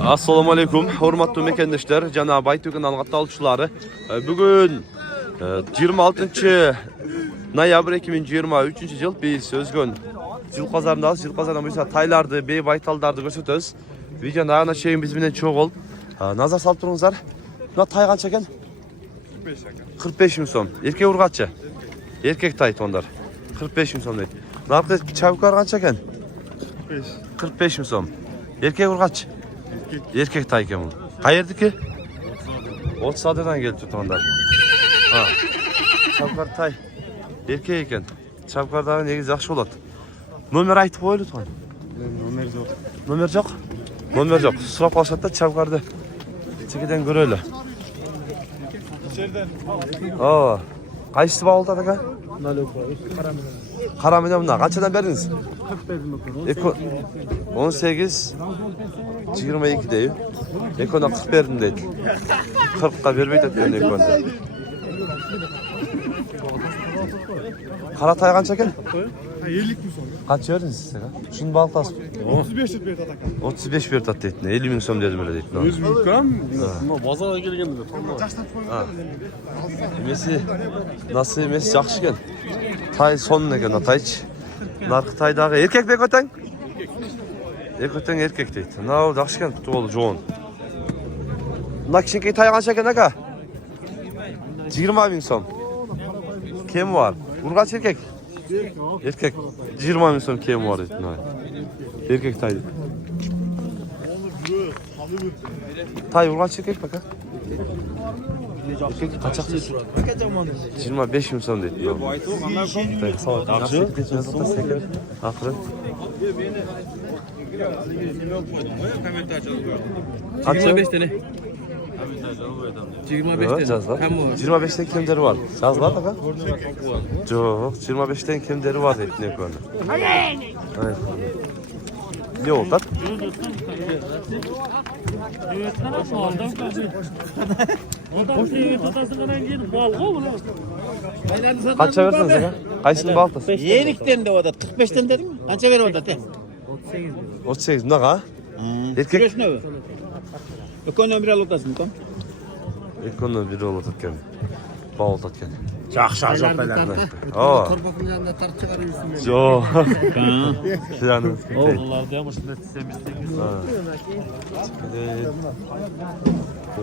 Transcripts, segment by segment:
Assalamu alaikum, hormatly mekendeşler, Jana Baytök kanalına alçıları. Bugün 26 noyabr 2023 yıl biz Özgün Jıl pazarındayız. Jıl pazarında bu taylardı, bey baytaldardı görsötöz. Videonun ayağına şeyin biz bilen çok ol. Nazar salıp durunuzlar. Buna tay kança eken? 45 bin so'm. Erkek urgatça. Erkek tay tonlar. 45 bin so'm deydi. Narkı çavukkar kança eken? 45 bin so'm. Erkek urgatça. Erkek tay eken bu. Qayerdiki? 30 adıdan gelip tutanlar. Ha. Çavukar tay. Erkek eken. Çavukardagı negiz yaxşı bolat. Nomer aytıp koylu tuan. Nomer yok. Nomer yok. Nomer yok. Surap alışat da çavukardı. Çekiden göröyle. İçeriden. Aa. Qaysı bağıldı aka? Karamine bunlar. Kaçadan verdiniz? 18 22 deyip. Ekona 40 verdim dedi. 40'a vermeydi dedi Ekona. Kara tay kança eken? 50'lik mi son? Kaç verdiniz size? Şunun balıktas. 35 bir atakan. 35 ver tat dedi. 50 bin so'm dedim öyle dedi. 100 bin kan. Bazara gelgende de Ha. Emesi nasıl emesi yaxşı eken. Tay sonuna eken atayç. Narkı taydağı erkek bek öten? Erkek erkek deydi. Na yaxşı eken tuğul joğun. Nakşinki tay kança eken aka? 20 bin so'm. Kim var? Urgaç erkek. Erkek. 20 bin so'm kim var dedi. Erkek tay. Tay urgaç erkek baka. Erkek kaçak? 25 bin so'm dedi. Sağ ol. Yaxşı. Akırın. Kaç 25 tane. 25 tane. Cazlar. Hem var. 25'ten kimleri var? Cazlar da kan? Yok, 25'ten kimleri var dedi ne konu. Evet. Ne oldu lan? Kaça versiniz ya? Kaysını baltası? Yenikten de o da 45'ten dedim. Kaça ver o da te? 38 ne ka? Erkek? Kilosu ne? Ekonomi alıtasın kom. Ekonomi biri olur tutken. Bağıl tutken. Yaxşı azap eder. Aa. Torbakın yanında tart çıkarıyorsun. Yok. Yani. Onlar da yapmış ne temizlik.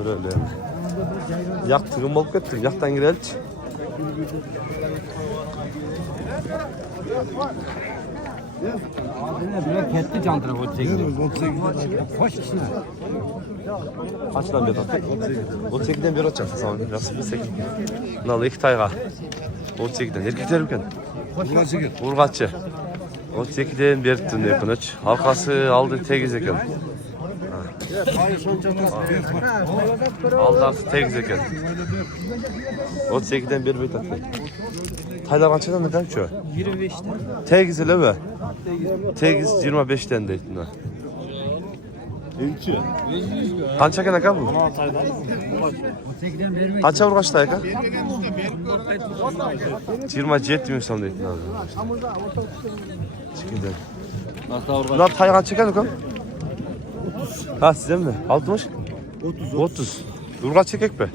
Böyle. Yak tığım olup gittim. Yaktan girelim. Ketti cantıra o çekti. Hoş işin. Kaçdan beri attık? O çekiden beri atacaksın sana. Nasıl bir çek? Nalı iki tayga. O çekiden. Erkekler ülken. Urgatçı. O çekiden beri tüm yakınıç. Halkası aldı tegiz eken. Aldarsı tegiz eken. O çekiden beri beri attı. Taylar kaçadan ne kadar şu? 25'ten. Tegiz ile mi? Tegiz 25'ten de ettin ha. Kança kene kan bu? Kaça vurgaçta ya kan? 27 mi son deytin abi? Çıkıdan. Bunlar tay kança kene kan? Ha size mi? 60? 30. Vurgaç erkek be?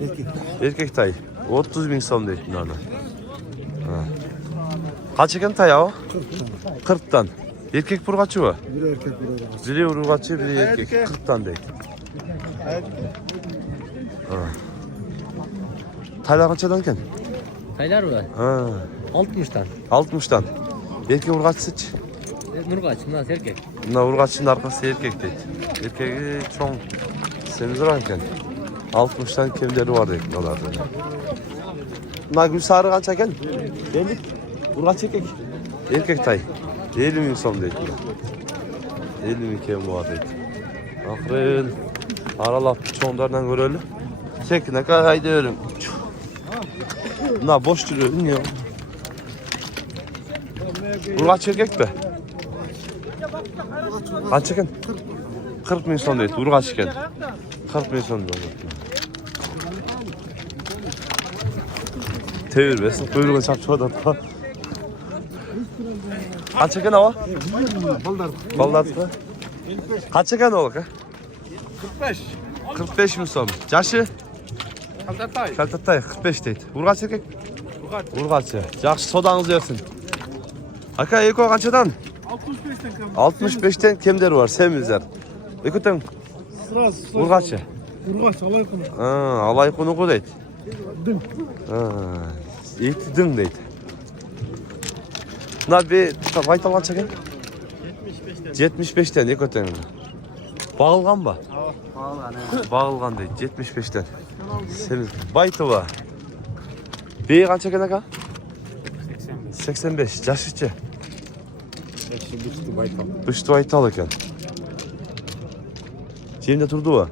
Erkek tay. 30 bin son deytin abi. Kaç eken tay o? 40'tan. Erkek vurgaçı mı? Bir erkek bir Biri vurgaçı, biri erkek. 40'tan deydi. Taylar kaçadan ken? Taylar var. Ha. 60'tan. 60'tan. Erkek vurgaçı sıç. Nurgaç, nasıl erkek? Buna vurgaçının arkası erkek deydi. Erkeği çok semiz ken. 60'tan kimleri var deydi. Buna gül sarı kaç eken? 50. Vurgaç erkek. Erkek tay. 50 bin son deydi. 50 bin kim var deydi. Akırın. Aralap çoğunlardan görelim. Çekine kaydıyorum. Buna boş duruyor. Ne ya? Vurgaç erkek be. Kaç eken? 40 bin son deydi. Vurgaç eken. 40 bin son deydi. Tevir besin. Kuyruğunu çapçı odan. Kaç eken hava? Baldar. Kaç eken oğlum? 45. 45 ming so'm. Yaşı? Kaltatay. Kaltatay 45 deydi. Urg'achi erkak? Urg'achi. Urg'achi. Yaxshi sodang'iz bersin. Aka, eko qanchadan? 65'ten kim? 65'ten kimler var? Semizler. Eko'dan Sırası. Urg'achi. Urg'achi alaykum. Ha, alay qunuqu deydi. Dim. Ha, eti dim deydi. Bunlar bir baytal qancha ekan? 75'ten eko'dan. Bağılgan mı? Bağılgan deydi. 75'ten. Semiz. Baytı var. Beyi qancha ekan aka? 85. Yaşıçı. Büştü baytal ekan. Jemde turdu mu?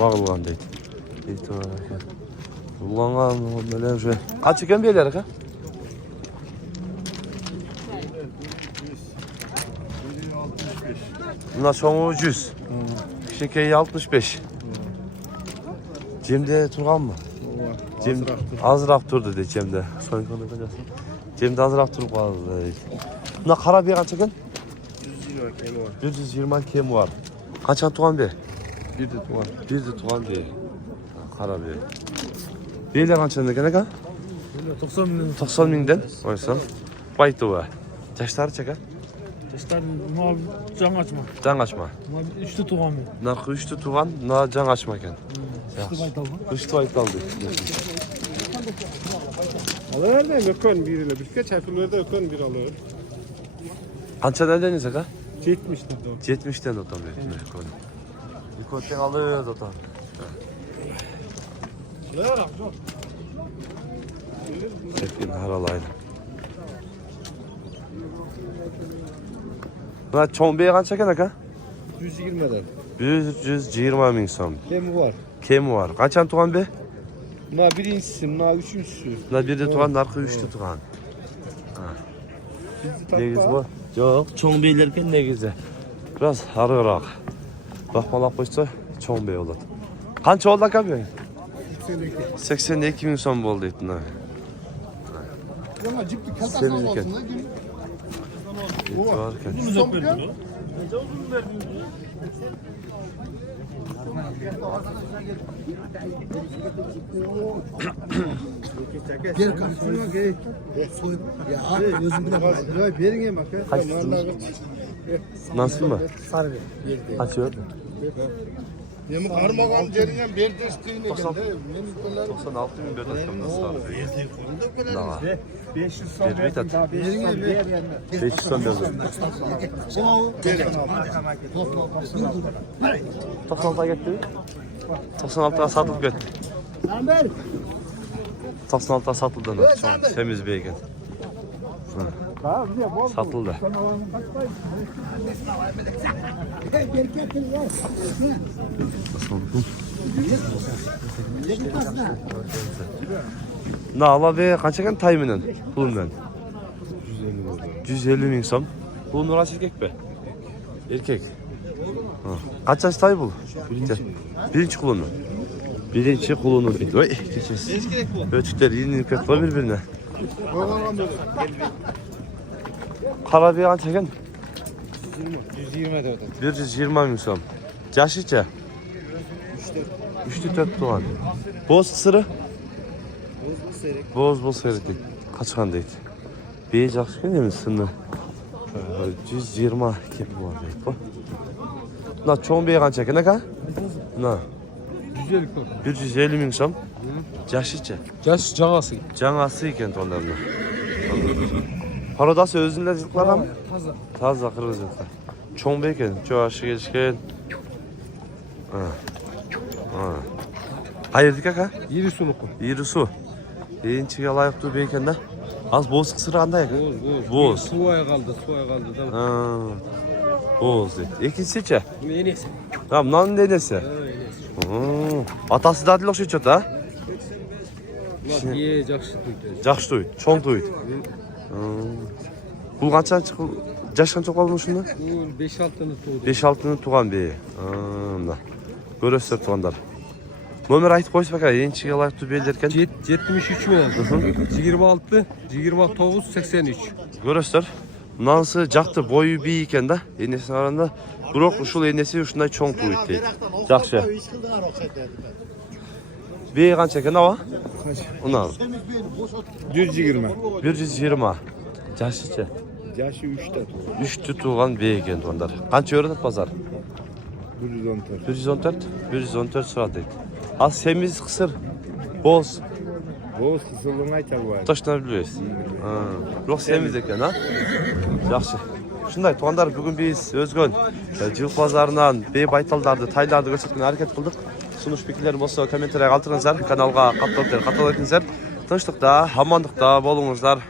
Bağılgan deydi. Beyti var ekan. Ulangan böyle şey. Kaç ekan beyler aka? Bunlar sonu 100. Şekeyi 65. Cemde turgan mı? Cem azırak turdu de Cemde. Soyun konu kaçasın. Cemde azırak turup kaldı. Bunlar kara bir kaç ekan? 120 kem var. Kaçan tuğan be? Bir de tuğan. Bir de tuğan be. Kara bir. Beyler kaçan ekan aka? 90 milyon. 90 mingden. Oysan. Baytı var. Yaşları çeker. İşte mavi can açma. Can açma. Mavi üçlü tuğan mı? Narkı üçtü tuğan, na can açma eken. İşte baytal mı? Üçtü baytaldı. Alır ne? Ökön biriyle. Bizge çayfırlarda ökön bir alır. Kança nedeniz aka? 70 dedi o. 70'ten otan büyük. Yikotten alıyoruz otan. Ne yarar? Yok. Çekin haralaydı. Buna çoğun beye kança eken aka? 120'den. 120 ming so'm. Kemi var. Kemi var. Kaçan tuğan be? Buna birincisi, buna üçüncüsü. Buna bir de tuğan, narkı üçtü tuğan. Negiz bu? Yok, çoğun beylerken negizi. Biraz harırak. Bakmalak koysa çoğun bey olur. Kança oldu aka be? 82 ming so'm oldu ettin abi. Ama ciddi Semiz iken. Eti var iken. Bir karşına gel. Soy. Ya gözümüne bak. Ya verin ya bak. Nasıl mı? Sarı. Açıyor. Yemin karmagan derinen bir desteğine geldi. 96 bin böden nasıl var? 500 Bir bit at. 500 son böden. 96'a gitti. 96'a satılıp gitti. 96'a satıldı. Çok temiz bir egen. Satıldı. Ne ala be kaç eken taymının pulundan? 150 ming so'm. Bu Nuraç erkek be? Erkek. Kaç yaş tay bu? Birinci kulunu. Birinci kulunu. Oy, geçeceğiz. Ötükler yeni kökler birbirine. Kara bir an çeken? 120 de 120 ming so'm. Yaşıca? 3'te 4 doğan. Boz sırı? Boz seyredik. Kaçkan deydi. Beyi жақсы екен емес сынды. 120 кепі бар дейді бұл. Мына чоң бей қанша екен ака? Мына 150 мың сом. Жашыча? Yaş cağası. Жаңасы екен тондарына. Пародасы өзінде жылқыларға ма? Таза қырғыз жылқы. Чоң бей екен, жоғашы келішкен. Қайырдық ака? Yeri suluku. Иірісу. Еншіге лайықты бей екен да? Az boz kısırı anda ya. Boz. Suaya kaldı da. Ha. Boz dedi. İkincisi çe. Bu yenisi. Tamam, nan denesi. Atası da adil okşayıcı da. Ulan diye jakşı duydu. Жақсы duydu, çoğun duydu. Bu kaçan çıkı, yaşkan çok aldın şunda? Bu 5-6 tane doğdu. 5-6'nın tuğan beyi. Görürsün tuğanlar. Nömer ayıp koysa bakar, yençiğe layıklı belirken. 73 mi oldu? 26, 29, 83. Görürsün. Mınanысы жақты бойы бий екен да, енесіне қарағанда. Бирок ушул енеси ушундай чоң тууйт дейт. Жакшы. Бей канча экен аба? Унан. 120. 120. Жашычы. Yaşı 3'te. 3'tü tuğan bey eкен туғандар. Канча өрөт базар? 114. 114. 114 сұра дейт. Ал семиз кысыр. Боз. Boğaz kısıldığını ayta bu ay. Точно билбейсиз. Бирок семиз экен, а? Жакшы. Ушундай туғандар, бүгүн биз өзгөн жылк базарынан бей байталдарды, тайларды көрсөткөнгө аракет кылдык. Сунуш пикирлер болсо комментарий калтырыңыздар, каналга каттап этиңиздер. Тынчтыкта, амандыкта болуңуздар.